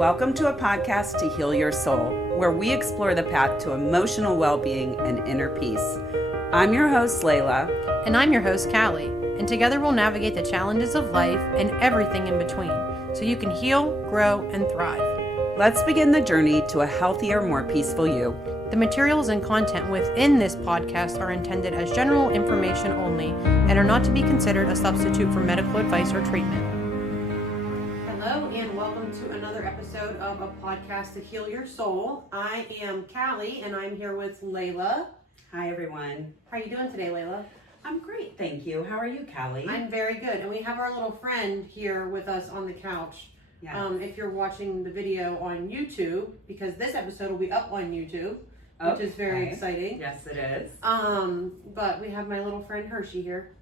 Welcome to a podcast to heal your soul, where we explore the path to emotional well-being and inner peace. I'm your host, Lela. And I'm your host, Calli. And together we'll navigate the challenges of life and everything in between, so you can heal, grow, and thrive. Let's begin the journey to a healthier, more peaceful you. The materials and content within this podcast are intended as general information only and are not to be considered a substitute for medical advice or treatment. Hello, and welcome to another episode of a podcast to heal your soul. I am Calli, and I'm here with Lela. Hi, everyone. How are you doing today, Lela? I'm great, thank you. How are you, Calli? I'm very good, and we have our little friend here with us on the couch. Yeah. If you're watching the video on YouTube, because this episode will be up on YouTube, which is very exciting. Yes, it is. But we have my little friend Hershey here.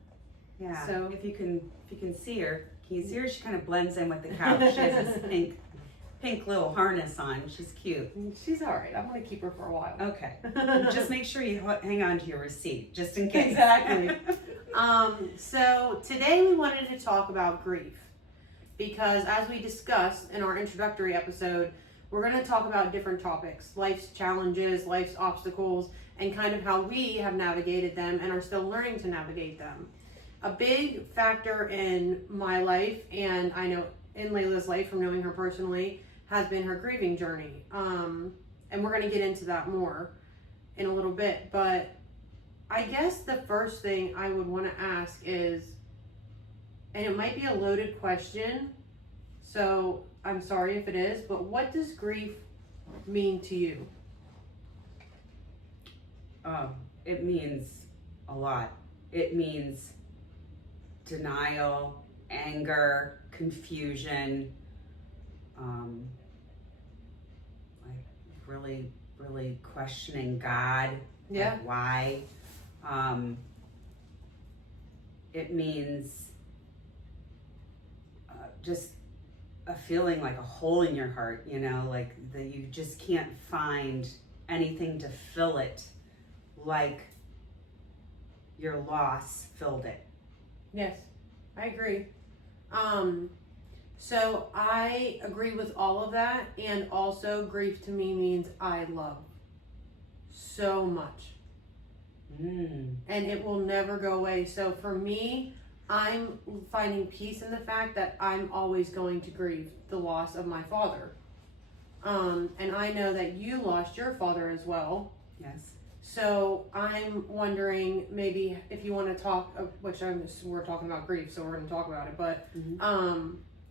Yeah. So if you can see her, can you see her? She kind of blends in with the couch. She has this pink little harness on. She's cute. She's all right. I'm going to keep her for a while. Okay. Just make sure you hang on to your receipt, just in case. Exactly. So today we wanted to talk about grief, because as we discussed in our introductory episode, we're going to talk about different topics, life's challenges, life's obstacles, and kind of how we have navigated them and are still learning to navigate them. A big factor in my life, and I know in Leila's life from knowing her personally, has been her grieving journey. And we're going to get into that more in a little bit. But I guess the first thing I would want to ask is, and it might be a loaded question, so I'm sorry if it is, but what does grief mean to you? Oh, it means a lot. It means denial, anger, confusion, like really questioning God. Yeah. Like why? It means just a feeling like a hole in your heart, like that you just can't find anything to fill it like your loss filled it. Yes, I agree. So I agree with all of that, and also grief to me means I love so much. And it will never go away. So for me, I'm finding peace in the fact that I'm always going to grieve the loss of my father. And I know that you lost your father as well. Yes. So I'm wondering maybe if you want to talk, we're talking about grief, so we're going to talk about it. But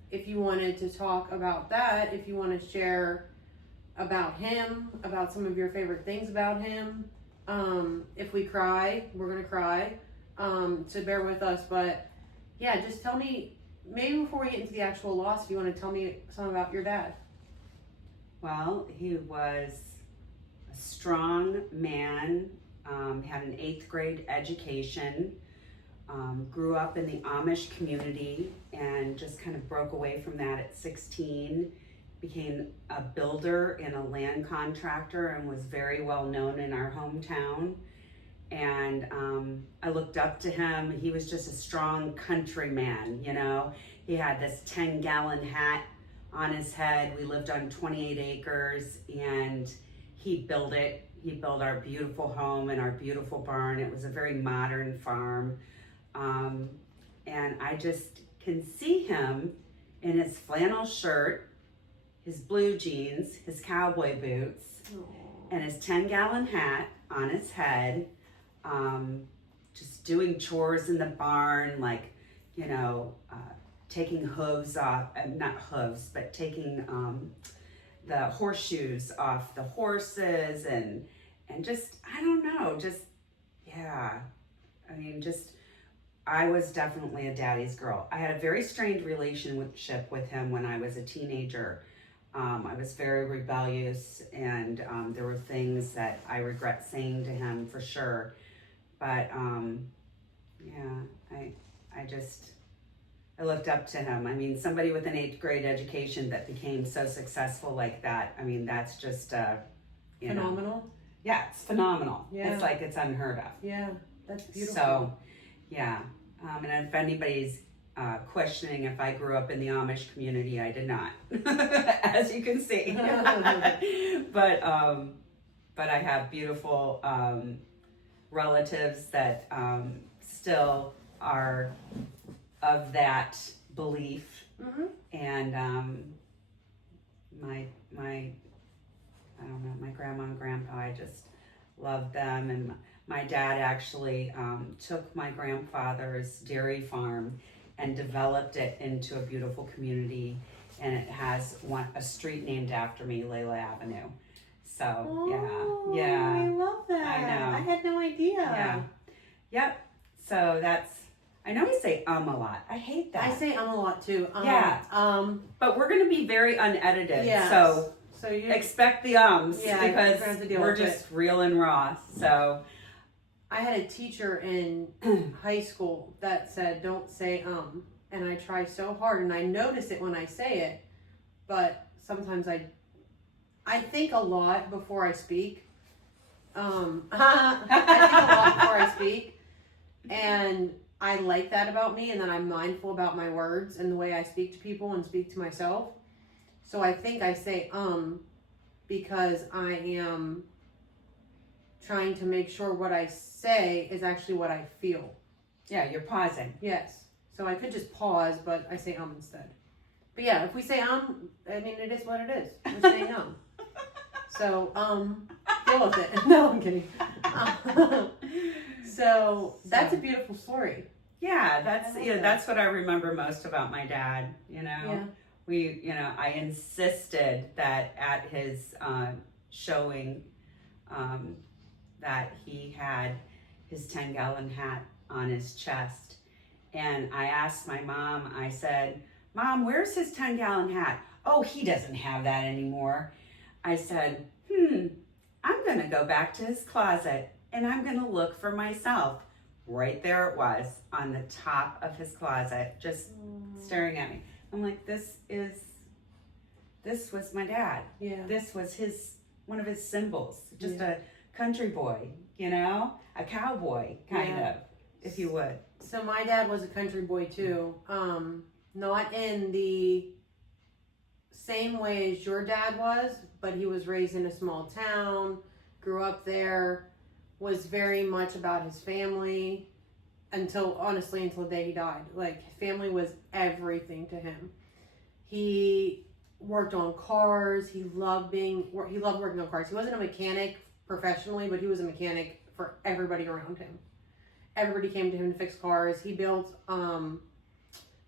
if you wanted to talk about that, if you want to share about him, about some of your favorite things about him. If we cry, we're going to cry. So bear with us. But yeah, just tell me, maybe before we get into the actual loss, if you want to tell me something about your dad. Well, he was a strong man, had an 8th grade education, grew up in the Amish community and just kind of broke away from that at 16, became a builder and a land contractor and was very well known in our hometown. And I looked up to him. He was just a strong country man, He had this 10-gallon hat on his head. We lived on 28 acres, and he built it. He built our beautiful home and our beautiful barn. It was a very modern farm. And I just can see him in his flannel shirt, his blue jeans, his cowboy boots, and his 10-gallon hat on his head, just doing chores in the barn, like, taking hooves off, not hooves, but taking the horseshoes off the horses and just, I don't know, I was definitely a daddy's girl. I had a very strained relationship with him when I was a teenager. I was very rebellious, and there were things that I regret saying to him for sure. But I looked up to him. I mean, somebody with an 8th grade education that became so successful like that. I mean, that's just phenomenal. Yeah, it's phenomenal. Yeah. It's like it's unheard of. Yeah, that's beautiful. So, yeah. And if anybody's questioning if I grew up in the Amish community. I did not, as you can see. But I have beautiful relatives that still are of that belief, and my I don't know, my grandma and grandpa, I just loved them. And my dad actually took my grandfather's dairy farm and developed it into a beautiful community, and it has a street named after me, Lela Avenue. So yeah, I love that. I know. I had no idea. Yeah, yep. So I know we say a lot. I hate that. I say a lot too. Yeah. But we're gonna be very unedited. Yes. So you expect the ums, Yeah, because we're gonna have to deal we're with just real and raw. So I had a teacher in high school that said, "Don't say and I try so hard, and I notice it when I say it, but sometimes I think a lot before I speak. I think a lot before I speak, and I like that about me, and then I'm mindful about my words and the way I speak to people and speak to myself. So I think I say because I am trying to make sure what I say is actually what I feel. yeah, you're pausing. Yes. So I could just pause, but I say instead. But yeah, if we say I mean, it is what it is. We're saying So, deal with it. No, I'm kidding. So that's a beautiful story. Yeah, that's what I remember most about my dad. Yeah. I insisted that at his showing that he had his 10-gallon hat on his chest. And I asked my mom, I said, "Mom, where's his 10-gallon hat?" "Oh, he doesn't have that anymore." I said, I'm going to go back to his closet and I'm going to look for myself. Right there it was, on the top of his closet, just staring at me. I'm like, this was my dad. Yeah. This was one of his symbols, just a country boy, a cowboy kind of, if you would. So my dad was a country boy too. Not in the same way as your dad was, but he was raised in a small town, grew up there, was very much about his family until the day he died. Like, family was everything to him. He worked on cars. He loved working on cars. He wasn't a mechanic professionally, but he was a mechanic for everybody around him. Everybody came to him to fix cars. He built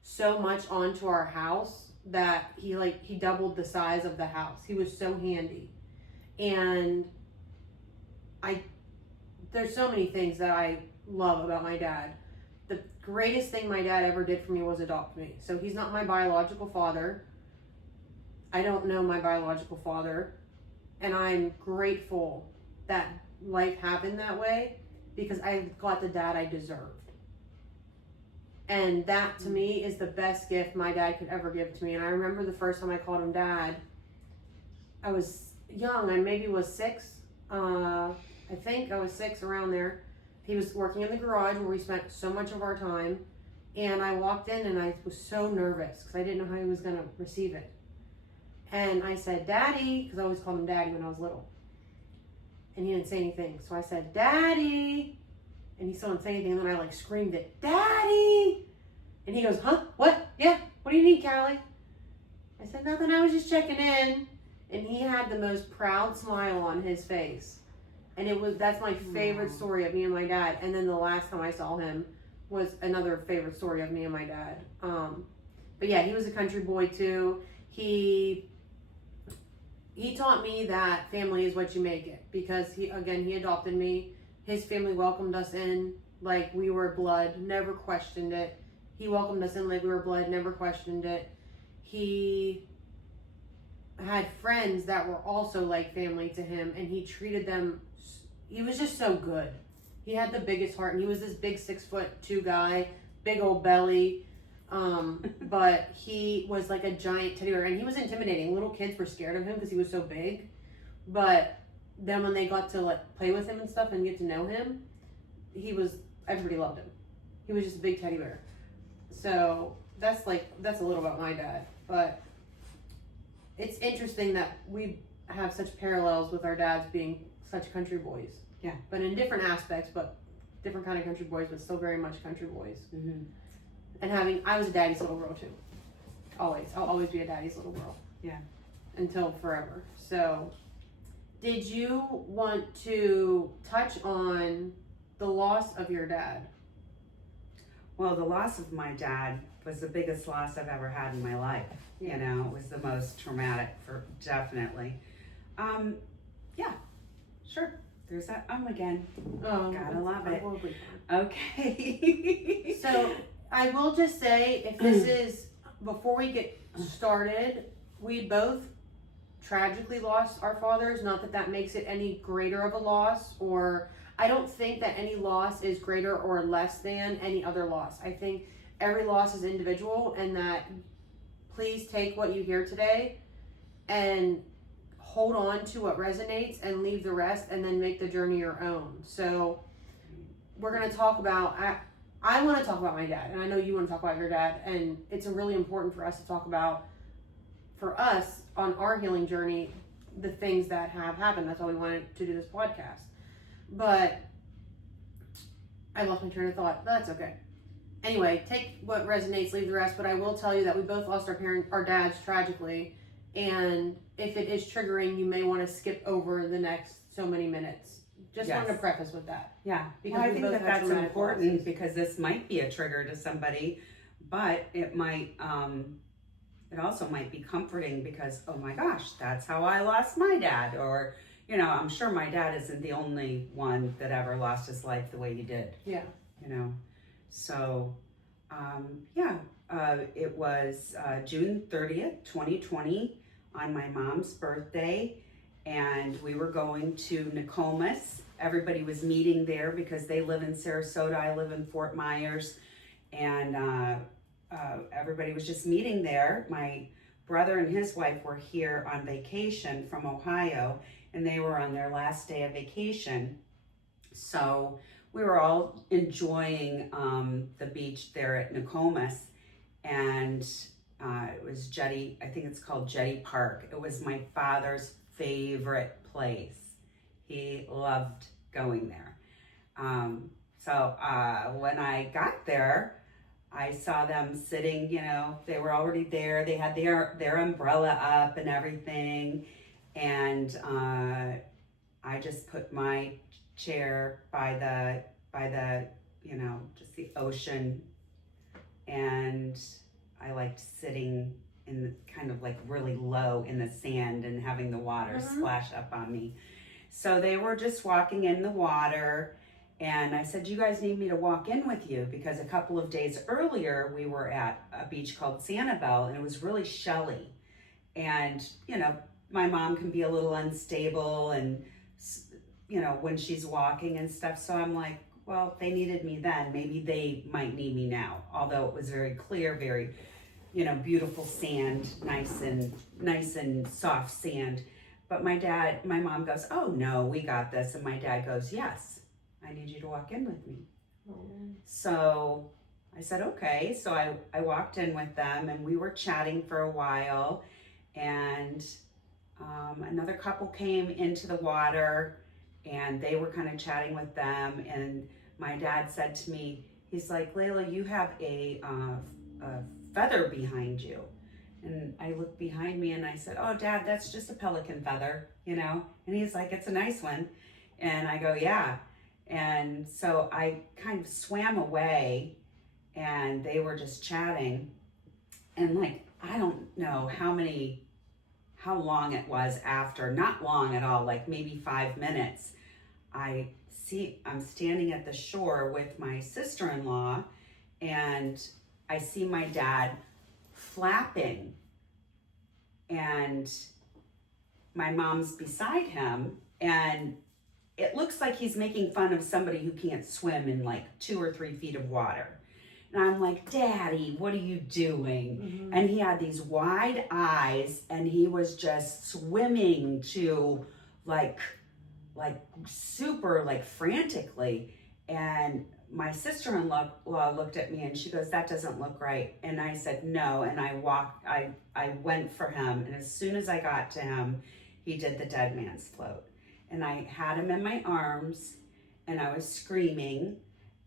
so much onto our house that he doubled the size of the house. He was so handy. And there's so many things that I love about my dad. The greatest thing my dad ever did for me was adopt me. So he's not my biological father. I don't know my biological father. And I'm grateful that life happened that way, because I got the dad I deserved. And that, to me, is the best gift my dad could ever give to me. And I remember the first time I called him dad, I was young. I maybe was 6. I think I was 6, around there. He was working in the garage where we spent so much of our time. And I walked in and I was so nervous because I didn't know how he was going to receive it. And I said, "Daddy," because I always called him Daddy when I was little. And he didn't say anything. So I said, "Daddy." And he still didn't say anything. And then I screamed it, "Daddy!" And he goes, "Huh? What? Yeah. What do you need, Callie?" I said, "Nothing. I was just checking in." And he had the most proud smile on his face. And that's my favorite story of me and my dad. And then the last time I saw him was another favorite story of me and my dad. But yeah, he was a country boy too. He taught me that family is what you make it, because he adopted me. His family welcomed us in like we were blood, never questioned it. He welcomed us in like we were blood, never questioned it. He had friends that were also like family to him, and he treated them, he was just so good. He had the biggest heart, and he was this big 6'2" guy, big old belly. But he was like a giant teddy bear, and he was intimidating. Little kids were scared of him because he was so big. But then when they got to play with him and stuff and get to know him, everybody loved him. He was just a big teddy bear. So that's a little about my dad, but it's interesting that we have such parallels with our dads being such country boys. Yeah. But in different aspects, but different kind of country boys, but still very much country boys. Mm-hmm. And I was a daddy's little girl too. Always. I'll always be a daddy's little girl. Yeah. Until forever. So, did you want to touch on the loss of your dad? Well, the loss of my dad was the biggest loss I've ever had in my life. Yeah. You know, it was the most traumatic for definitely. Yeah, sure. There's that again. Gotta love it. Okay. So I will just say, if this is, before we get started, we both tragically lost our fathers. Not that that makes it any greater of a loss, or I don't think that any loss is greater or less than any other loss. I think every loss is individual, and that please take what you hear today and hold on to what resonates and leave the rest, and then make the journey your own. So we're going to talk about, I want to talk about my dad, and I know you want to talk about your dad, and it's really important for us to talk about, for us on our healing journey, the things that have happened. That's why we wanted to do this podcast. But I lost my train of thought, but that's okay. Anyway, take what resonates, leave the rest. But I will tell you that we both lost our dads tragically, and if it is triggering, you may want to skip over the next so many minutes. Just wanted to preface with that. Yeah, Because well, I we think both that had that's traumatic important losses. because this might be a trigger to somebody, but it might, it also might be comforting because, oh my gosh, that's how I lost my dad. Or, you know, I'm sure my dad isn't the only one that ever lost his life the way he did. Yeah. You know, so, it was June 30th, 2020 on my mom's birthday, and we were going to Nokomis. Everybody was meeting there because they live in Sarasota, I live in Fort Myers, and everybody was just meeting there. My brother and his wife were here on vacation from Ohio, and they were on their last day of vacation. So we were all enjoying the beach there at Nokomis, and it was Jetty, I think it's called Jetty Park. It was my father's favorite place. He loved going there. So when I got there, I saw them sitting, you know, they were already there. They had their umbrella up and everything. And I just put my chair by the, you know, just the ocean. And I liked sitting in the kind of like really low in the sand and having the water splash up on me. So they were just walking in the water, and I said, you guys need me to walk in with you, because a couple of days earlier we were at a beach called Sanibel, and it was really shelly. And, you know, my mom can be a little unstable and, you know, when she's walking and stuff. So I'm like, well, they needed me then, maybe they might need me now. Although it was very clear, very, you know, beautiful sand, nice and soft sand. But my mom goes, oh no, we got this. And my dad goes, yes, I need you to walk in with me. So I said, okay. So I walked in with them, and we were chatting for a while, and another couple came into the water, and they were kind of chatting with them. And my dad said to me, he's like, Lela, you have a feather behind you. And I looked behind me and I said, oh, Dad, that's just a pelican feather, you know? And he's like, it's a nice one. And I go, yeah. And so I kind of swam away, and they were just chatting. And like, I don't know how long it was after, not long at all, like maybe 5 minutes. I'm standing at the shore with my sister-in-law, and I see my dad flapping, and my mom's beside him, and it looks like he's making fun of somebody who can't swim in like 2 or 3 feet of water. And I'm like, Daddy, what are you doing? And he had these wide eyes, and he was just swimming to like super like frantically. And my sister-in-law looked at me and she goes, "That doesn't look right." And I said, "No." And I went for him. And as soon as I got to him, he did the dead man's float. And I had him in my arms and I was screaming.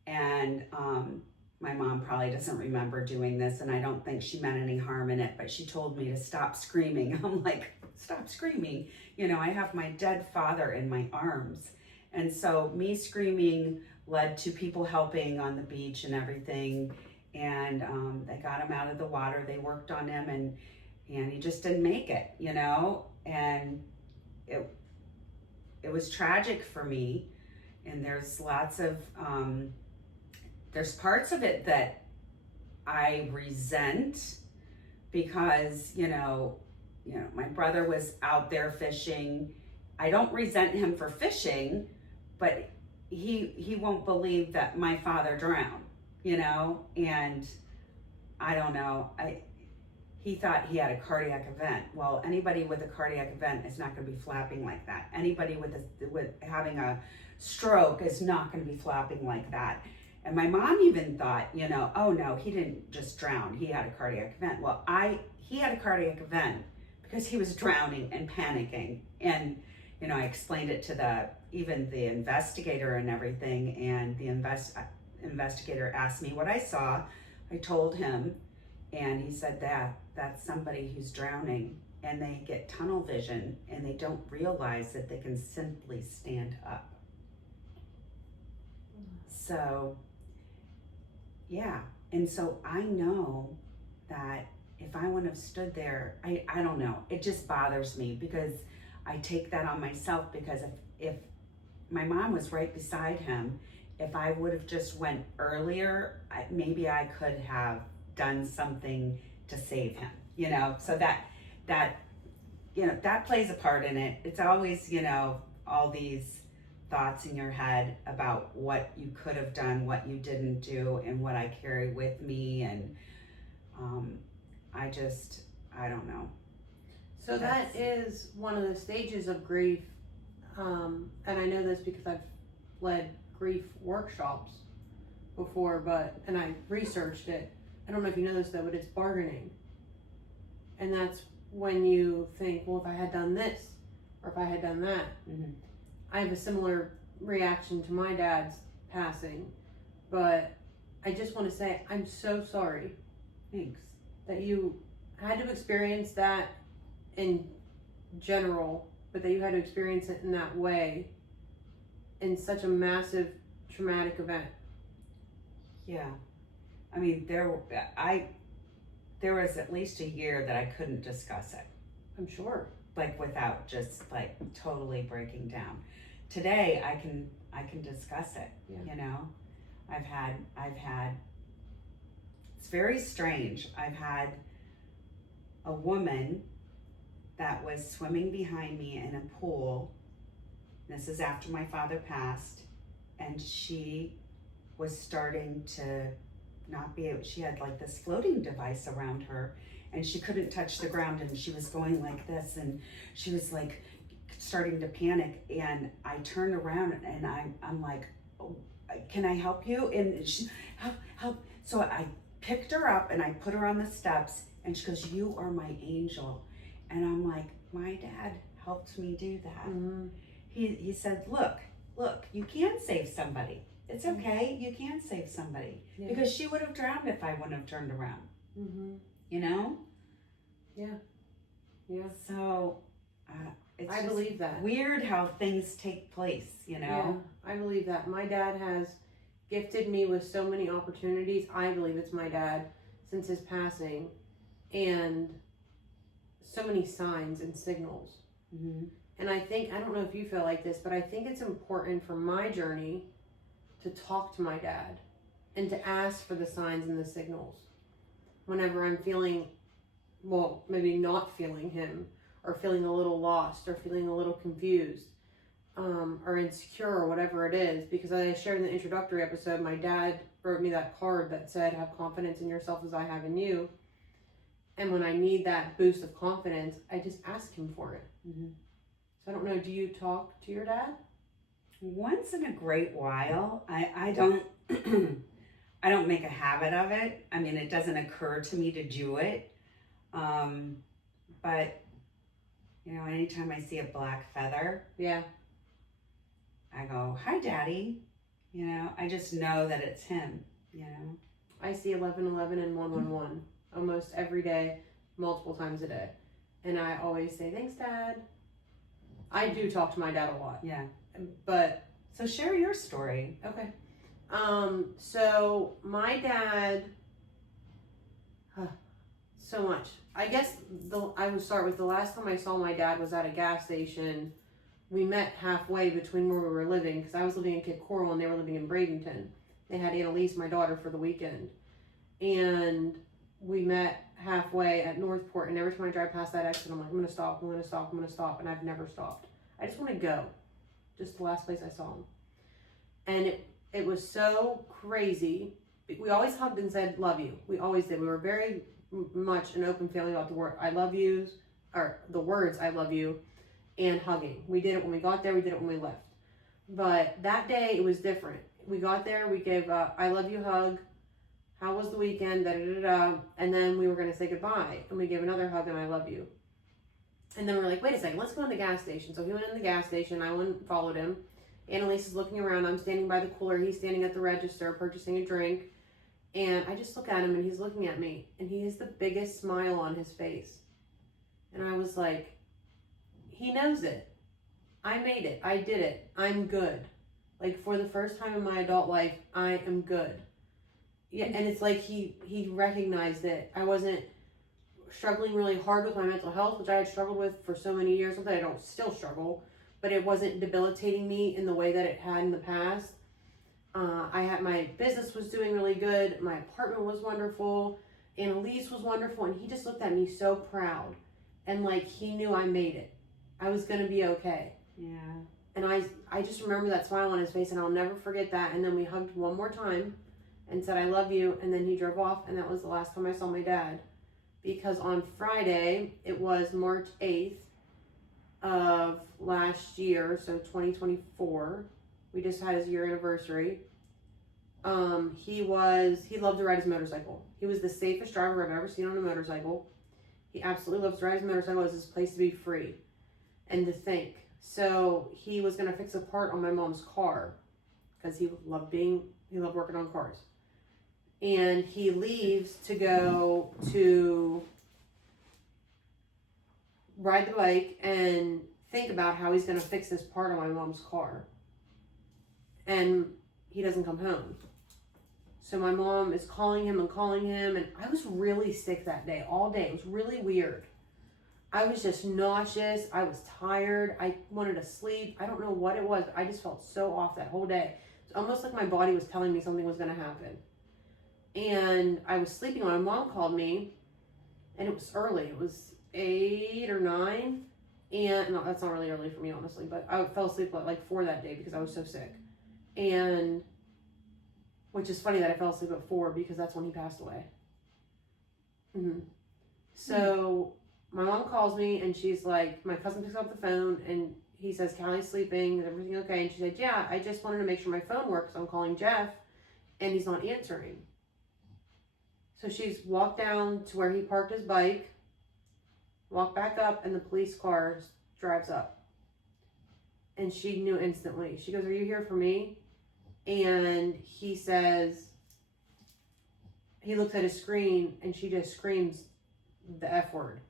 And my mom probably doesn't remember doing this. And I don't think she meant any harm in it, but she told me to stop screaming. I'm like, stop screaming. You know, I have my dead father in my arms. And so me screaming led to people helping on the beach and everything. And they got him out of the water. They worked on him and he just didn't make it, you know? And it was tragic for me. And there's lots of, there's parts of it that I resent because, you know, my brother was out there fishing. I don't resent him for fishing, but he won't believe that my father drowned, you know? And I don't know, he thought he had a cardiac event. Well, anybody with a cardiac event is not going to be flapping like that. Anybody with having a stroke is not going to be flapping like that. And my mom even thought, you know, oh no, he didn't just drown. He had a cardiac event. Well, he had a cardiac event because he was drowning and panicking. And, you know, I explained it to even the investigator and everything. And the investigator asked me what I saw. I told him, and he said that's somebody who's drowning and they get tunnel vision and they don't realize that they can simply stand up. So, yeah. And so I know that if I wouldn't have stood there, I don't know. It just bothers me because I take that on myself because if my mom was right beside him, if I would have just went earlier, maybe I could have done something to save him, you know? So that, you know, that plays a part in it. It's always, you know, all these thoughts in your head about what you could have done, what you didn't do, and what I carry with me. And I don't know. So that is one of the stages of grief. And I know this because I've led grief workshops before, and I researched it. I don't know if you know this though, but it's bargaining. And that's when you think, well, if I had done this, or if I had done that. Mm-hmm. I have a similar reaction to my dad's passing, but I just want to say I'm so sorry. Thanks. That you had to experience that in general, but that you had to experience it in that way in such a massive traumatic event. Yeah. I mean, there was at least a year that I couldn't discuss it. I'm sure. Like without just like totally breaking down. Today I can discuss it. Yeah. You know, I've had it's very strange. I've had a woman that was swimming behind me in a pool. This is after my father passed, and she was starting to not be able, she had like this floating device around her and she couldn't touch the ground and she was going like this and she was like starting to panic, and I turned around and I'm like, oh, can I help you? And she, help. So I picked her up and I put her on the steps and she goes, "You are my angel." And I'm like, my dad helped me do that. Mm-hmm. He said, look, you can save somebody. It's okay, you can save somebody. Yeah. Because she would have drowned if I wouldn't have turned around. Mm-hmm. You know? Yeah. Yeah. So, it's I believe that. Weird how things take place, you know? Yeah, I believe that. My dad has gifted me with so many opportunities. I believe it's my dad since his passing. And so many signs and signals. Mm-hmm. And I don't know if you feel like this, but I think it's important for my journey to talk to my dad and to ask for the signs and the signals whenever I'm feeling, well, maybe not feeling him, or feeling a little lost, or feeling a little confused, or insecure, or whatever it is. Because as I shared in the introductory episode, my dad wrote me that card that said, "Have confidence in yourself as I have in you." And when I need that boost of confidence, I just ask him for it. Mm-hmm. So I don't know, do you talk to your dad? Once in a great while. I don't I don't make a habit of it. I mean, it doesn't occur to me to do it. But anytime I see a black feather, Yeah. I go, "Hi, Daddy." I just know that it's him. I see 1111 and 111 almost every day, multiple times a day. And I always say, "Thanks, Dad." I do talk to my dad a lot. Yeah. But So share your story. okay. So my dad, so much. I guess I would start with the last time I saw my dad was at a gas station. We met halfway between where we were living because I was living in Cape Coral and they were living in Bradenton. They had Annalise, my daughter, for the weekend. And we met halfway at Northport, and every time I drive past that exit, I'm like, I'm going to stop, I'm going to stop, I'm going to stop, and I've never stopped. I just want to go. Just the last place I saw him. And it was so crazy. We always hugged and said, "Love you." We always did. We were very much an open family about the word "I love yous," or the words "I love you," and hugging. We did it when we got there, we did it when we left. But that day, it was different. We got there, we gave a "I love you" hug. How was the weekend? Da, da, da, da. And then we were going to say goodbye. And we gave another hug and "I love you." And then we were like, wait a second, let's go in the gas station. So he went in the gas station. I went and followed him. Annalise is looking around. I'm standing by the cooler. He's standing at the register purchasing a drink. And I just look at him and he's looking at me. And he has the biggest smile on his face. And I was like, he knows it. I made it. I did it. I'm good. Like, for the first time in my adult life, I am good. Yeah, and it's like he recognized it. I wasn't struggling really hard with my mental health, which I had struggled with for so many years. Not that I don't still struggle, but it wasn't debilitating me in the way that it had in the past. My business was doing really good. My apartment was wonderful. Annalise was wonderful. And he just looked at me so proud. And like he knew I made it. I was going to be okay. Yeah. And I just remember that smile on his face, and I'll never forget that. And then we hugged one more time and said, "I love you." And then he drove off. And that was the last time I saw my dad. Because on Friday, it was March 8th of last year, so 2024. We just had his year anniversary. He loved to ride his motorcycle. He was the safest driver I've ever seen on a motorcycle. He absolutely loves to ride his motorcycle. It was his place to be free and to think. So he was going to fix a part on my mom's car because he loved working on cars. And he leaves to go to ride the bike and think about how he's going to fix this part on my mom's car. And he doesn't come home. So my mom is calling him, and I was really sick that day, all day. It was really weird. I was just nauseous. I was tired. I wanted to sleep. I don't know what it was, but I just felt so off that whole day. It's almost like my body was telling me something was going to happen. And I was sleeping when my mom called me, and it was early. It was 8 or 9. And no, that's not really early for me, honestly, but I fell asleep at like 4 that day because I was so sick. And which is funny that I fell asleep at 4 because that's when he passed away. So my mom calls me and she's like, my cousin picks up the phone and he says, "Callie's sleeping. Is everything okay?" And she said, "Yeah, I just wanted to make sure my phone works. I'm calling Jeff and he's not answering." So she's walked down to where he parked his bike, walked back up, and the police car drives up. And she knew instantly. She goes, "Are you here for me?" And he says, he looks at his screen and she just screams the F word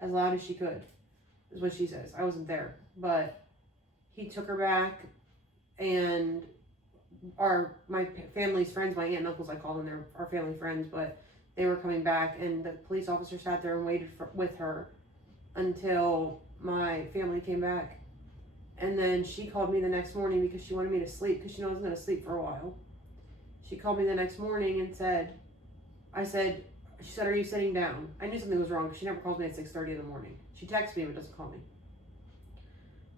as loud as she could, is what she says. I wasn't there, but he took her back, and my family's friends, my aunt and uncles, I call them, they're our family friends, but they were coming back, and the police officer sat there and waited with her until my family came back. And then she called me the next morning because she wanted me to sleep, because she knew I was going to sleep for a while. She called me the next morning and said, she said, "Are you sitting down?" I knew something was wrong because she never calls me at 6:30 in the morning. She texts me but doesn't call me.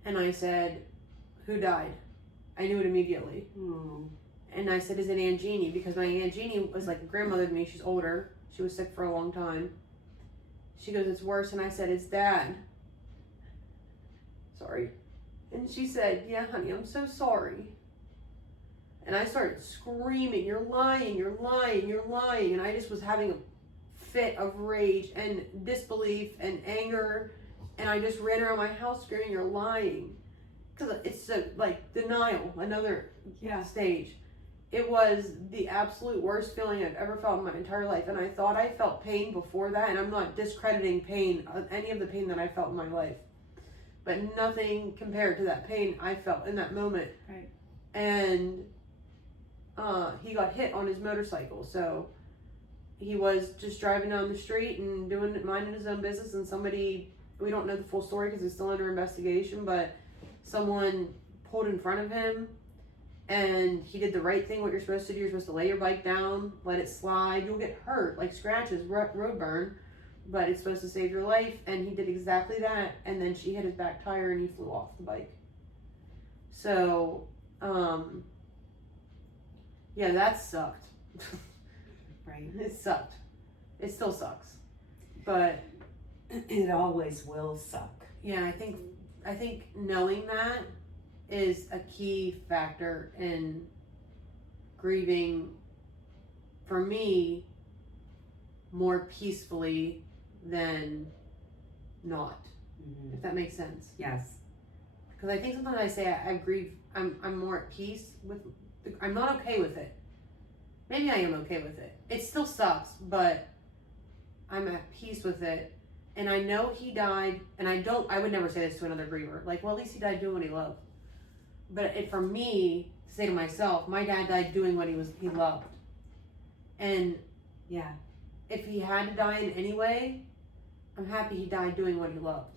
And I said, "Who died?" I knew it immediately. And I said, "Is it Aunt Jeannie?" Because my Aunt Jeannie was like a grandmother to me. She's older. She was sick for a long time. She goes, "It's worse." And I said, "It's Dad." Sorry. And she said, yeah, honey, I'm so sorry. And I started screaming, you're lying, you're lying, you're lying. And I just was having a fit of rage and disbelief and anger. And I just ran around my house screaming, you're lying. Because it's like denial, another stage. It was the absolute worst feeling I've ever felt in my entire life. And I thought I felt pain before that. And I'm not discrediting pain, any of the pain that I felt in my life. But nothing compared to that pain I felt in that moment. Right. And he got hit on his motorcycle. So he was just driving down the street and minding his own business. And somebody, we don't know the full story because it's still under investigation, but someone pulled in front of him. And he did the right thing, what you're supposed to do. You're supposed to lay your bike down, let it slide. You'll get hurt, like scratches, road burn. But it's supposed to save your life. And he did exactly that. And then she hit his back tire and he flew off the bike. So, yeah, that sucked. Right. It sucked. It still sucks. But it always will suck. Yeah, I think knowing that is a key factor in grieving, for me, more peacefully than not. If that makes sense. Yes. Because I think sometimes I say I grieve, I'm more at peace with, I'm not okay with it. Maybe I am okay with it. It still sucks, but I'm at peace with it. And I know he died, and I would never say this to another griever. Like, well, at least he died doing what he loved. But for me, to say to myself, my dad died doing what he loved. And yeah, if he had to die in any way, I'm happy he died doing what he loved.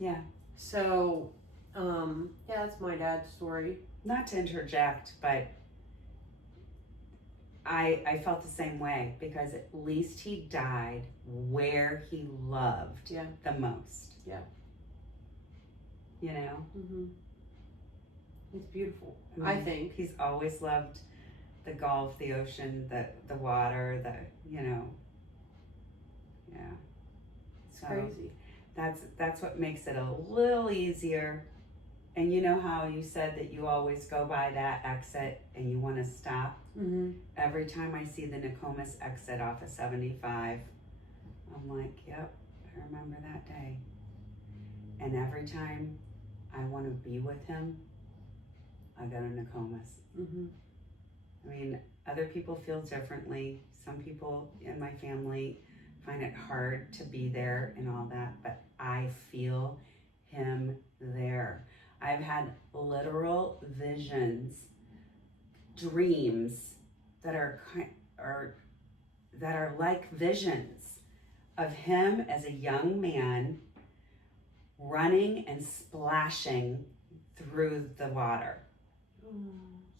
Yeah. So, yeah, that's my dad's story. Not to interject, but I felt the same way, because at least he died where he loved the most. Yeah. You know? Mm-hmm. It's beautiful. I I think. He's always loved the Gulf, the ocean, the water, yeah. It's crazy. That's what makes it a little easier. And you know how you said that you always go by that exit and you want to stop? Mm-hmm. Every time I see the Nokomis exit off of 75, I'm like, yep, I remember that day. And every time I want to be with him, I go to Nokomis. Mm-hmm. I mean, other people feel differently. Some people in my family find it hard to be there and all that, but I feel him there. I've had literal visions, dreams that are like visions of him as a young man running and splashing through the water.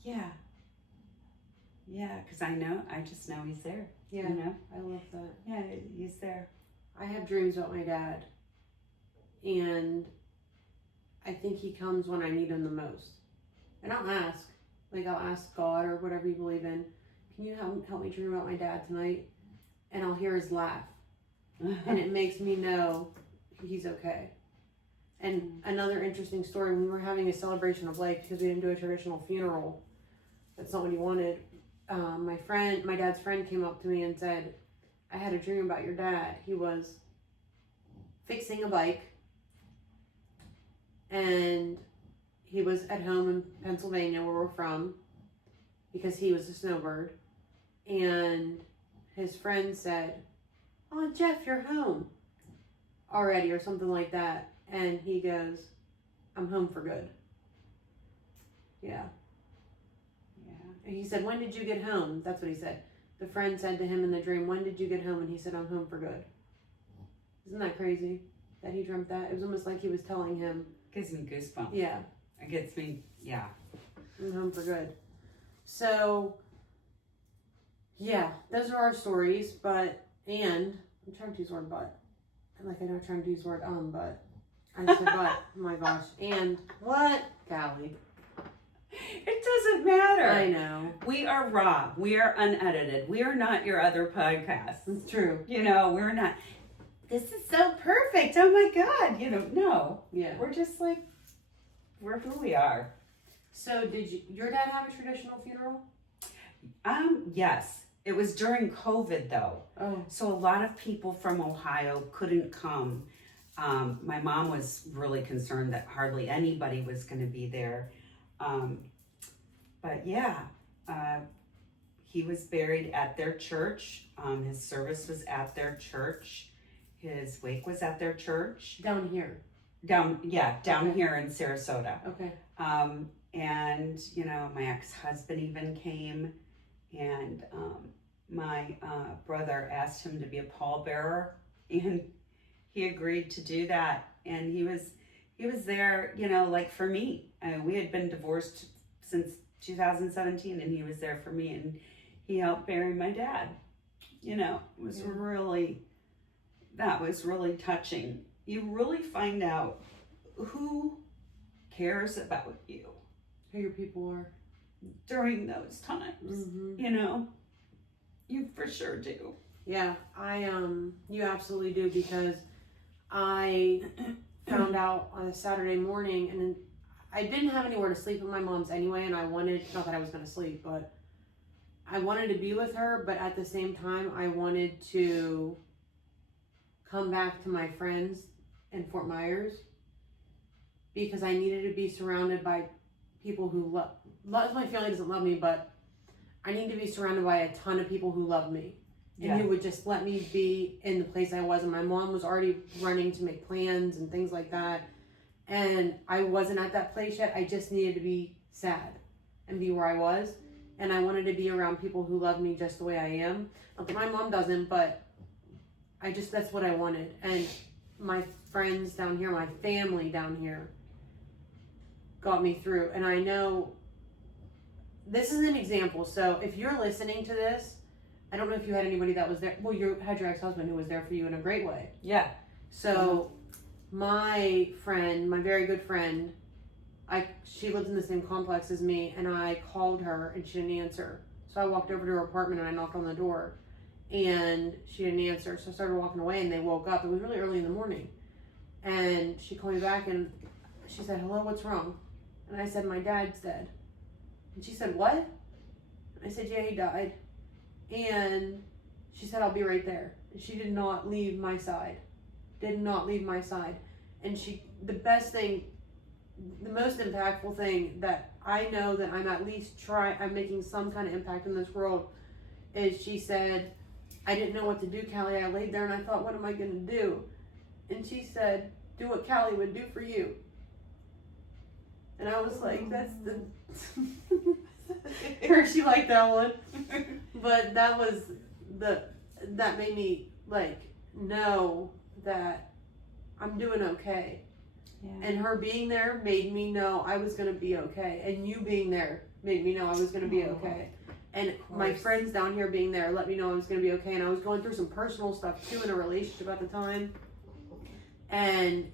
Yeah. Yeah, because I just know he's there. Yeah, you know? I love that. Yeah, he's there. I have dreams about my dad, and I think he comes when I need him the most. And I'll ask God or whatever you believe in, can you help me dream about my dad tonight? And I'll hear his laugh. And it makes me know he's okay. And another interesting story, when we were having a celebration of life, because we didn't do a traditional funeral, that's not what he wanted. My dad's friend came up to me and said, I had a dream about your dad. He was fixing a bike, and he was at home in Pennsylvania, where we're from, because he was a snowbird. And his friend said, oh, Jeff, you're home already, or something like that. And he goes, I'm home for good. Yeah. And he said, when did you get home? That's what he said. The friend said to him in the dream, when did you get home? And he said, I'm home for good. Isn't that crazy that he dreamt that? It was almost like he was telling him. Gives me goosebumps. Yeah. It gets me, yeah. I'm home for good. So, yeah, those are our stories, I'm trying to use the word but. Like, I'm not trying to use the word but. I said but. Oh my gosh. And what? Calli. It doesn't matter. I know. We are raw. We are unedited. We are not your other podcasts. It's true. You know, we're not, this is so perfect. Oh my God. You know, no. Yeah. We're just like we're who we are. So did your dad have a traditional funeral? Yes. It was during COVID though. Oh. So a lot of people from Ohio couldn't come. My mom was really concerned that hardly anybody was going to be there. But yeah, he was buried at their church. His service was at their church. His wake was at their church. Down here? Down here in Sarasota. Okay. And, you know, my ex-husband even came, and my brother asked him to be a pallbearer, and he agreed to do that. And he was there, you know, like for me. We had been divorced since 2017, and he was there for me, and he helped bury my dad. You know, it was that was really touching. You really find out who cares about you. Who your people are. During those times, you know, you for sure do. Yeah, you absolutely do, because I found out on a Saturday morning, and I didn't have anywhere to sleep at my mom's anyway, and I wanted, not that I was going to sleep, but I wanted to be with her, but at the same time, I wanted to come back to my friends in Fort Myers, because I needed to be surrounded by people who love my family doesn't love me, but I need to be surrounded by a ton of people who love me and who would just let me be in the place I was. And my mom was already running to make plans and things like that, and I wasn't at that place yet. I just needed to be sad and be where I was, and I wanted to be around people who love me just the way I am. Not that my mom doesn't, but that's what I wanted. And my friends down here, my family down here, got me through. And I know this is an example. So if you're listening to this, I don't know if you had anybody that was there. Well, you had your ex-husband who was there for you in a great way. Yeah. So my friend, my very good friend, she lives in the same complex as me, and I called her and she didn't answer. So I walked over to her apartment and I knocked on the door, and she didn't answer. So I started walking away, and they woke up. It was really early in the morning, and she called me back and she said, "Hello, what's wrong?" And I said, "My dad's dead." And she said, "What?" And I said, "Yeah, he died." And she said, "I'll be right there." And she did not leave my side. Did not leave my side. And the most impactful thing that I know that I'm making some kind of impact in this world, is she said, "I didn't know what to do, Calli. I laid there and I thought, what am I going to do?" And she said, "Do what Calli would do for you." And I was like, that's the... She liked that one. But that made me, like, know that I'm doing okay. Yeah. And her being there made me know I was going to be okay. And you being there made me know I was going to be okay. And my friends down here being there let me know I was going to be okay. And I was going through some personal stuff, too, in a relationship at the time. And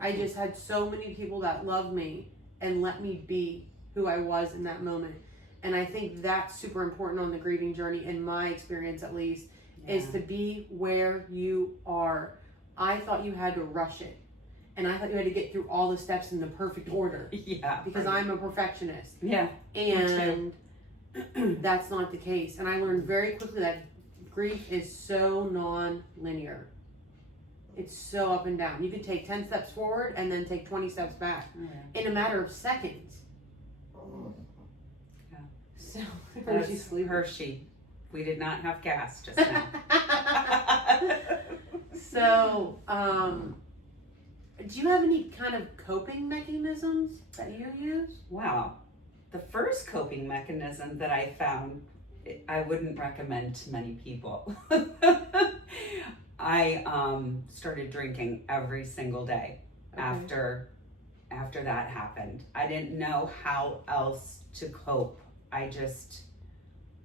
I just had so many people that loved me and let me be who I was in that moment. And I think that's super important on the grieving journey, in my experience at least, is to be where you are. I thought you had to rush it. And I thought you had to get through all the steps in the perfect order. Yeah. Because I'm a perfectionist. Yeah. And that's not the case. And I learned very quickly that grief is so non-linear. It's so up and down. You can take 10 steps forward and then take 20 steps back in a matter of seconds. Yeah. So, where'd you sleep? Hershey. We did not have gas just now. So, do you have any kind of coping mechanisms that you use? Wow. The first coping mechanism that I found, I wouldn't recommend to many people. I started drinking every single day after that happened. I didn't know how else to cope. I just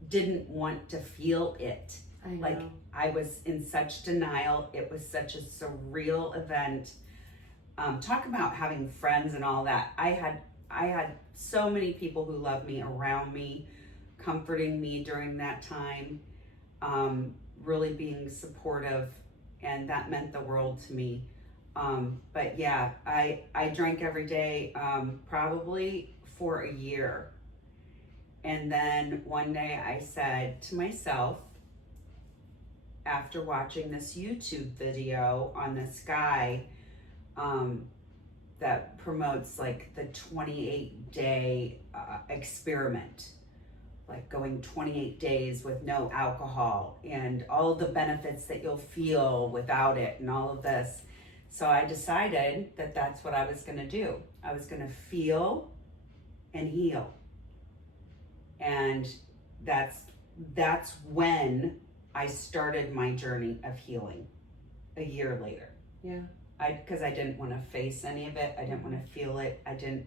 didn't want to feel it. I know. Like, I was in such denial. It was such a surreal event. Talk about having friends and all that. I had so many people who loved me around me, comforting me during that time, really being supportive, and that meant the world to me. But yeah, I drank every day, probably for a year. And then one day I said to myself, after watching this YouTube video on this guy, that promotes like the 28-day experiment, like going 28 days with no alcohol and all the benefits that you'll feel without it and all of this. So I decided that that's what I was going to do. I was going to feel and heal. And that's when I started my journey of healing a year later. Yeah. Because I didn't want to face any of it. I didn't want to feel it. I didn't,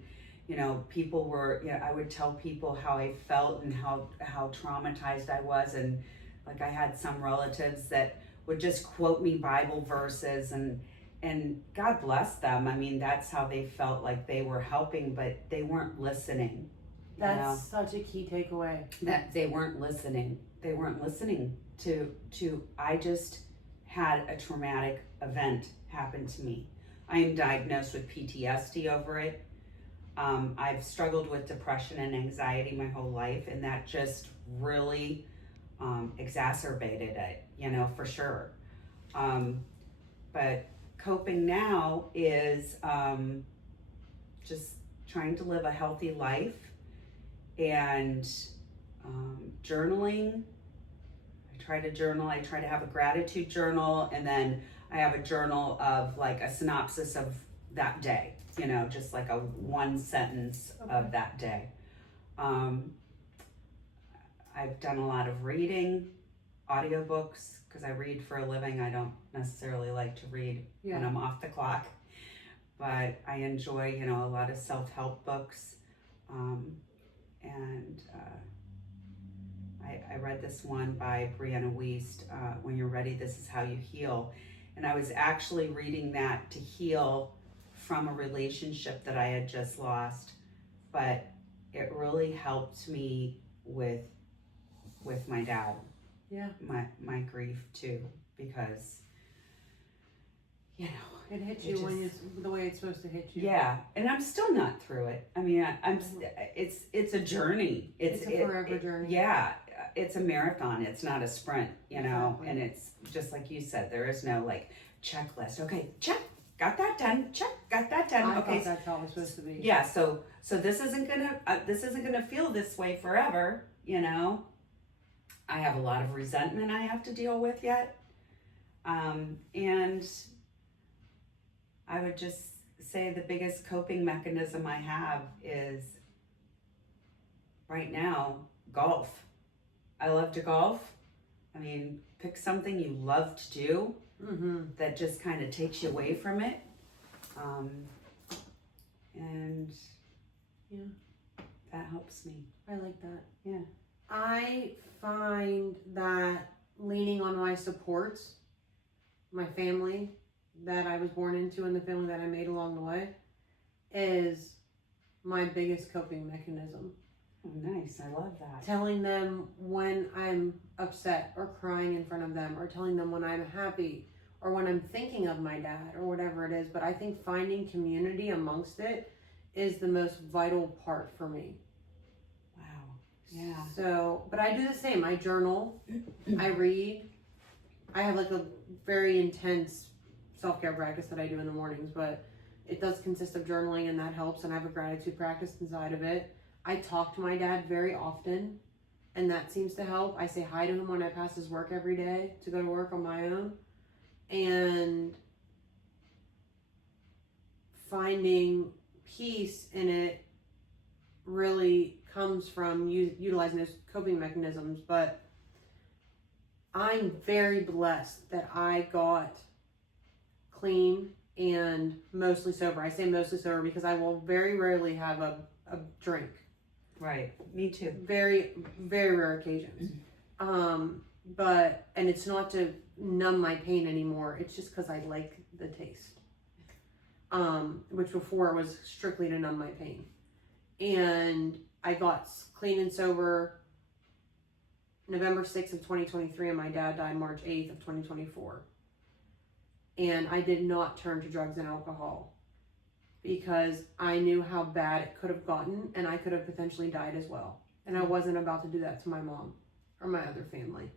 people were, I would tell people how I felt and how traumatized I was. And like I had some relatives that would just quote me Bible verses and God bless them. I mean, that's how they felt like they were helping, but they weren't listening. That's such a key takeaway. That they weren't listening. They weren't listening to I just had a traumatic event happen to me. I am diagnosed with PTSD over it. I've struggled with depression and anxiety my whole life, and that just really exacerbated it, for sure. But coping now is just trying to live a healthy life and journaling. I try to journal. I try to have a gratitude journal, and then I have a journal of like a synopsis of that day, just like a one sentence of that day. I've done a lot of reading, audiobooks, because I read for a living. I don't necessarily like to read when I'm off the clock, but I enjoy, a lot of self-help books. I read this one by Brianna Wiest, When You're Ready, This Is How You Heal. And I was actually reading that to heal from a relationship that I had just lost. But it really helped me with my dad. Yeah. My grief too, because, it hits you when the way it's supposed to hit you. Yeah, and I'm still not through it. I mean, it's a journey. It's a forever journey. Yeah, it's a marathon. It's not a sprint, Exactly. And it's just like you said. There is no like checklist. Okay, check, got that done. Check, got that done. I Okay, thought that's how it was supposed to be. Yeah, so this isn't gonna feel this way forever. I have a lot of resentment I have to deal with yet, and I would just say the biggest coping mechanism I have is right now golf. I love to golf. I mean, pick something you love to do that just kind of takes you away from it. And that helps me. I like that. Yeah. I find that leaning on my supports, my family that I was born into and the family that I made along the way, is my biggest coping mechanism. Oh, nice. I love that. Telling them when I'm upset or crying in front of them, or telling them when I'm happy or when I'm thinking of my dad or whatever it is. But I think finding community amongst it is the most vital part for me. Yeah. So, but I do the same. I journal, I read. I have like a very intense self-care practice that I do in the mornings, but it does consist of journaling, and that helps. And I have a gratitude practice inside of it. I talk to my dad very often, and that seems to help. I say hi to him when I pass his work every day to go to work on my own. And finding peace in it really comes from utilizing those coping mechanisms. But I'm very blessed that I got clean and mostly sober. I say mostly sober because I will very rarely have a drink. Right. Me too. Very, very rare occasions. And it's not to numb my pain anymore. It's just because I like the taste. Which before was strictly to numb my pain. And I got clean and sober November 6th of 2023, and my dad died March 8th of 2024. And I did not turn to drugs and alcohol because I knew how bad it could have gotten, and I could have potentially died as well. And I wasn't about to do that to my mom or my other family.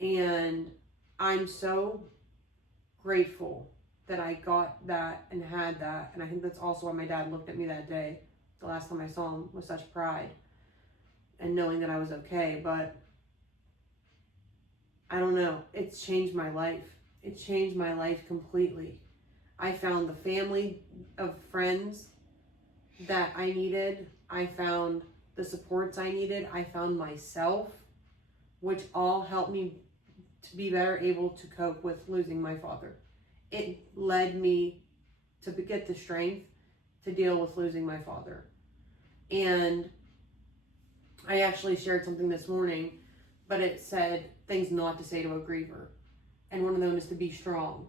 And I'm so grateful that I got that and had that. And I think that's also why my dad looked at me that day, the last time I saw him, with such pride and knowing that I was okay. But I don't know, it's changed my life. It changed my life completely. I found the family of friends that I needed. I found the supports I needed. I found myself, which all helped me to be better able to cope with losing my father. It led me to get the strength to deal with losing my father. And I actually shared something this morning, but it said things not to say to a griever. And one of them is to be strong.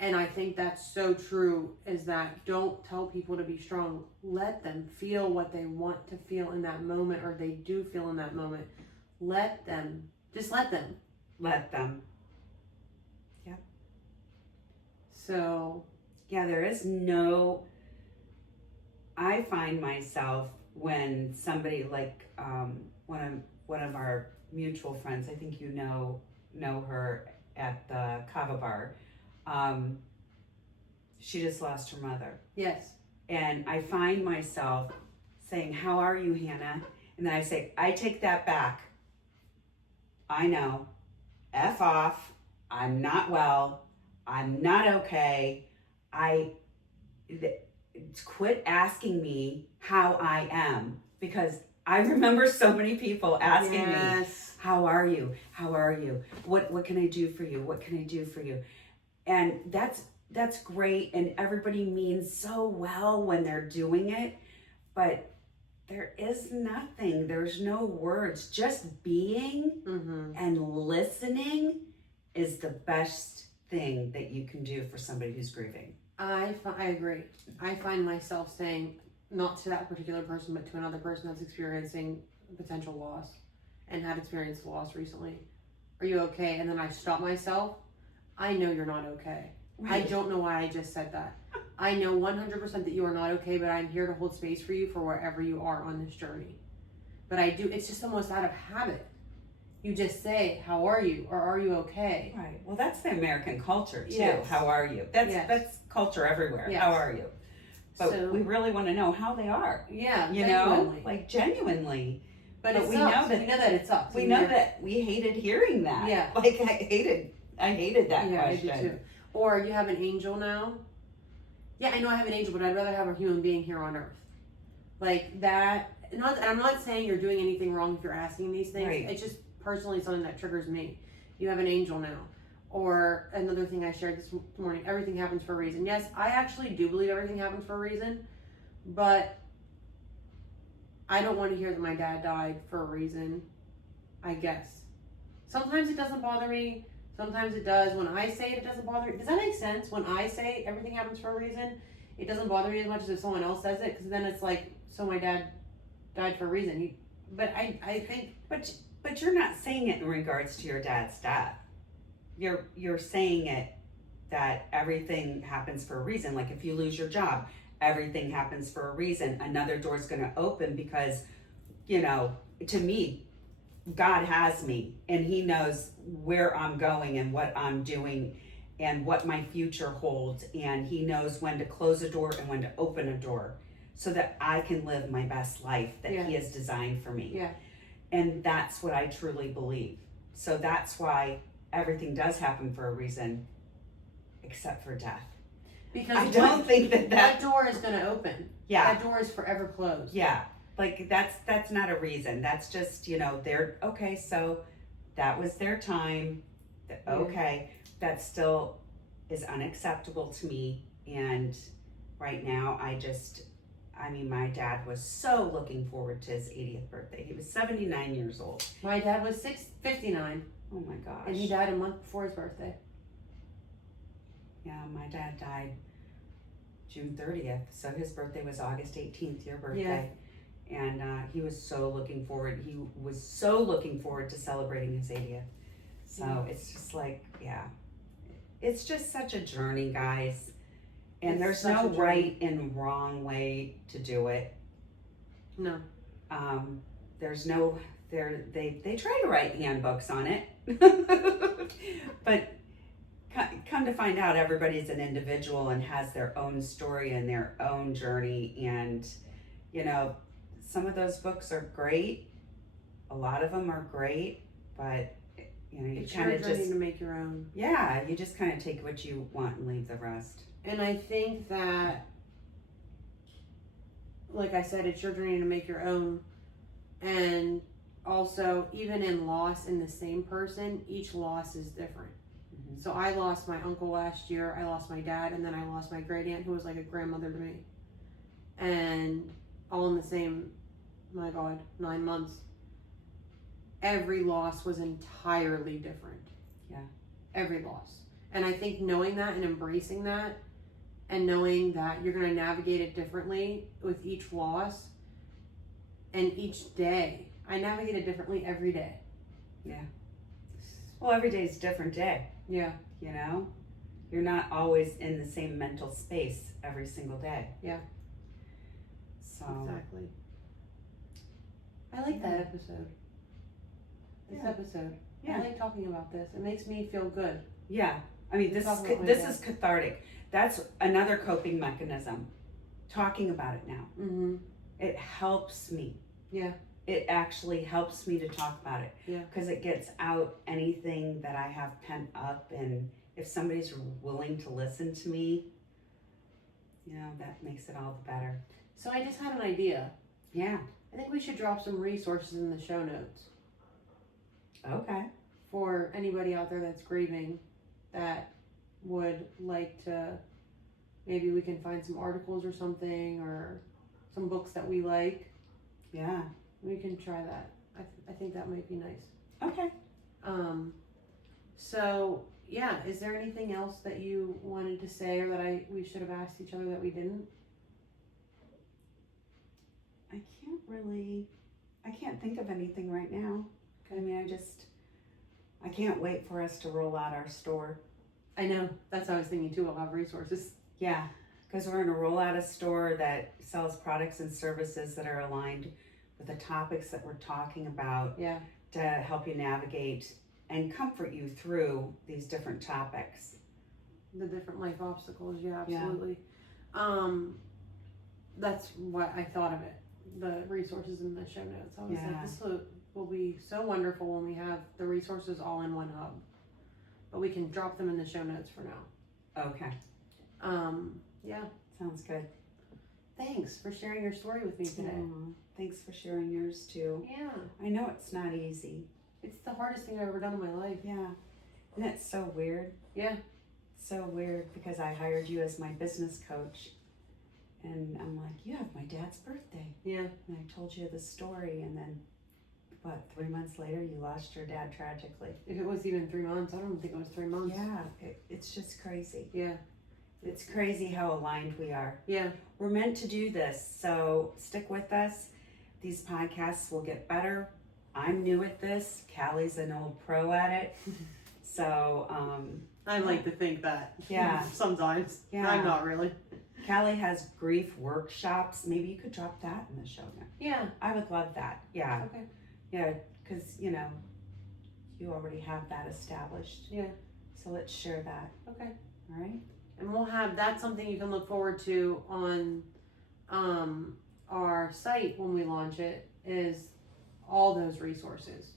And I think that's so true, is that don't tell people to be strong. Let them feel what they want to feel in that moment, or they do feel in that moment. Let them. Just let them. Let them. Yep. So, yeah, I find myself when somebody like one of our mutual friends, I think you know her at the Kava bar. She just lost her mother. yes. And I find myself saying, "How are you, Hannah?" And then I say, "I take that back. I know. F off. I'm not well. I'm not okay. Quit asking me how I am," because I remember so many people asking me, "How are you? How are you? What can I do for you? What can I do for you?" And that's great, and everybody means so well when they're doing it, but there is nothing. There's no words. Just being and listening is the best thing that you can do for somebody who's grieving. I agree. I find myself saying, not to that particular person, but to another person that's experiencing potential loss and had experienced loss recently, "Are you okay?" And then I stop myself. I know you're not okay. Right. I don't know why I just said that. I know 100% that you are not okay, but I'm here to hold space for you for wherever you are on this journey. But it's just almost out of habit. You just say, "How are you?" or "Are you okay?" Right. Well, that's the American culture too. Yes. How are you? That's culture everywhere. Yes. How are you? But we really want to know how they are. Yeah, genuinely. Like genuinely. But we know that it sucks. We know that we hated hearing that. Yeah. Like I hated that question. I did too. Or you have an angel now. Yeah, I know I have an angel, but I'd rather have a human being here on earth. Like that. And I'm not saying you're doing anything wrong if you're asking these things. Right. It's just personally something that triggers me. You have an angel now. Or another thing I shared this morning, everything happens for a reason. Yes, I actually do believe everything happens for a reason, but I don't want to hear that my dad died for a reason, I guess. Sometimes it doesn't bother me. Sometimes it does. When I say it doesn't bother me. Does that make sense? When I say everything happens for a reason, it doesn't bother me as much as if someone else says it, because then it's like, so my dad died for a reason. But I think... But you're not saying it in regards to your dad's death. You're saying it that everything happens for a reason. Like if you lose your job, everything happens for a reason. Another door's going to open because, to me, God has me and he knows where I'm going and what I'm doing and what my future holds. And he knows when to close a door and when to open a door so that I can live my best life that he has designed for me. Yeah. And that's what I truly believe. So that's why everything does happen for a reason, except for death. Because I don't think that door is going to open. Yeah. That door is forever closed. Yeah. Like that's not a reason. That's just, they're okay. So that was their time. Okay. That still is unacceptable to me. And right now my dad was so looking forward to his 80th birthday. He was 79 years old. My dad was 59. Oh my gosh. And he died a month before his birthday. Yeah, my dad died June 30th. So his birthday was August 18th, your birthday. Yeah. And he was so looking forward. He was so looking forward to celebrating his 80th. So it's just like, it's just such a journey, guys. And It's there's such no a journey. right and wrong way to do it. No. There's no, they try to write handbooks on it. But come to find out, everybody's an individual and has their own story and their own journey. And, you know, some of those books are great. A lot of them are great, but, you know, you It's kind your of journey just, to make your own. yeah, you just kind of take what you want and leave the rest. And I think that, like I said, it's your journey to make your own. And also, even in loss in the same person, each loss is different. Mhm. So I lost my uncle last year, I lost my dad, and then I lost my great aunt who was like a grandmother to me. And all in the same, my God, 9 months. Every loss was entirely different. Yeah. Every loss. And I think knowing that and embracing that and knowing that you're going to navigate it differently with each loss and each day. I navigate it differently every day. Well, every day's a different day, Yeah. you know? You're not always in the same mental space every single day. Yeah. So, Exactly. I like that episode. This Yeah. episode. Yeah. I like talking about this. It makes me feel good. yeah. I mean, this Talk about my this dad. is cathartic. That's another coping mechanism. Talking about it now. Mm-hmm. It helps me. Yeah. It actually helps me to talk about it. Yeah. Because it gets out anything that I have pent up, and if somebody's willing to listen to me, you know, that makes it all the better. So I just had an idea. Yeah. I think we should drop some resources in the show notes Okay. for anybody out there that's grieving that would like to, maybe we can find some articles or something or some books that we like. Yeah. We can try that. I think that might be nice. Okay. So yeah, is there anything else that you wanted to say or that we should have asked each other that we didn't? I can't think of anything right now. I mean, I can't wait for us to roll out our store. I know, that's what I was thinking too. We'll have resources. Yeah, because we're going to roll out a store that sells products and services that are aligned with the topics that we're talking about. Yeah. To help you navigate and comfort you through these different topics. The different life obstacles, yeah, absolutely. Yeah. That's what I thought of it. The resources in the show notes. I was like, this will be so wonderful when we have the resources all in one hub. But we can drop them in the show notes for now. Okay. Yeah. Sounds good. Thanks for sharing your story with me today. Thanks for sharing yours too. Yeah. I know it's not easy. It's the hardest thing I've ever done in my life. Yeah. And it's so weird. Yeah. So weird because I hired you as my business coach. And I'm like, you have my dad's birthday. Yeah. And I told you the story, and then, 3 months later, you lost your dad tragically. If it was even 3 months, I don't think it was 3 months. Yeah, it's just crazy. Yeah. It's crazy how aligned we are. Yeah. We're meant to do this, so stick with us. These podcasts will get better. I'm new at this. Calli's an old pro at it. So, I like to think that. Yeah. Sometimes. Yeah. I'm not really. Calli has grief workshops. Maybe you could drop that in the show notes. Yeah. I would love that. Yeah. Okay. Yeah, because, you know, you already have that established. Yeah. So let's share that. Okay. All right? And we'll have, that's something you can look forward to on our site when we launch it, is all those resources.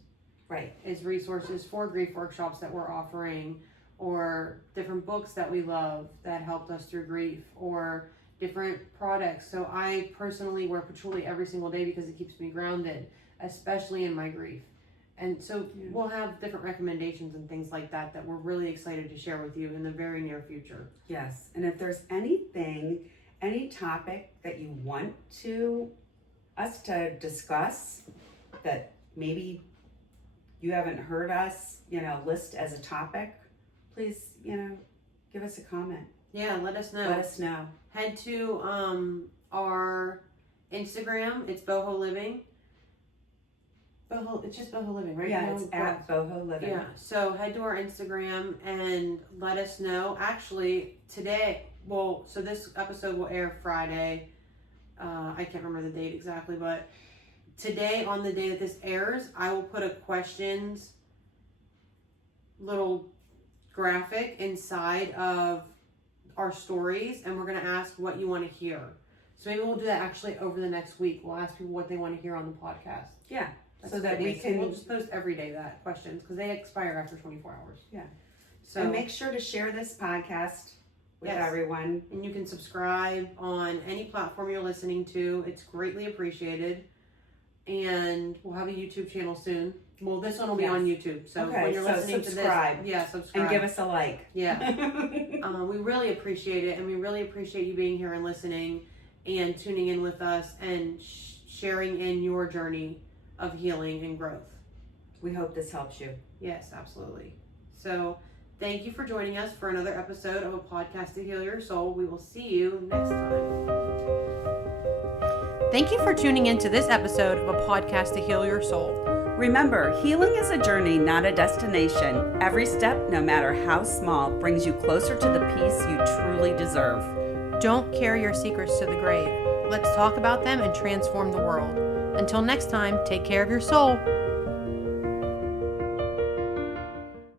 Right. Is resources for grief workshops that we're offering, or different books that we love that helped us through grief, or different products. So I personally wear patchouli every single day because it keeps me grounded, especially in my grief. And so we'll have different recommendations and things like that that we're really excited to share with you in the very near future. Yes. And if there's anything, any topic that you want us to discuss that maybe you haven't heard us, list as a topic, please, give us a comment. Yeah, let us know. Let us know. Head to our Instagram. It's Beau-Ho Living. Beau-Ho, it's just Beau-Ho Living, right? Yeah, No, it's at Beau-Ho Living. Yeah, so head to our Instagram and let us know. Actually, today, so this episode will air Friday. I can't remember the date exactly, but today, on the day that this airs, I will put a questions little graphic inside of our stories, and we're going to ask what you want to hear. So maybe we'll do that actually over the next week. We'll ask people what they want to hear on the podcast. Yeah. That's so that we can. We'll just post every day that questions because they expire after 24 hours. Yeah. So and make sure to share this podcast with everyone. And you can subscribe on any platform you're listening to. It's greatly appreciated. And we'll have a YouTube channel soon. Well, this one will be on YouTube. So when you're listening subscribe. to this, subscribe. And give us a like. Yeah. We really appreciate it. And we really appreciate you being here and listening and tuning in with us and sharing in your journey of healing and growth. We hope this helps you. Yes, absolutely. So thank you for joining us for another episode of a podcast to heal your soul. We will see you next time. Thank you for tuning into this episode of a podcast to heal your soul. Remember, healing is a journey, not a destination. Every step, no matter how small, brings you closer to the peace you truly deserve. Don't carry your secrets to the grave. Let's talk about them and transform the world. Until next time, take care of your soul.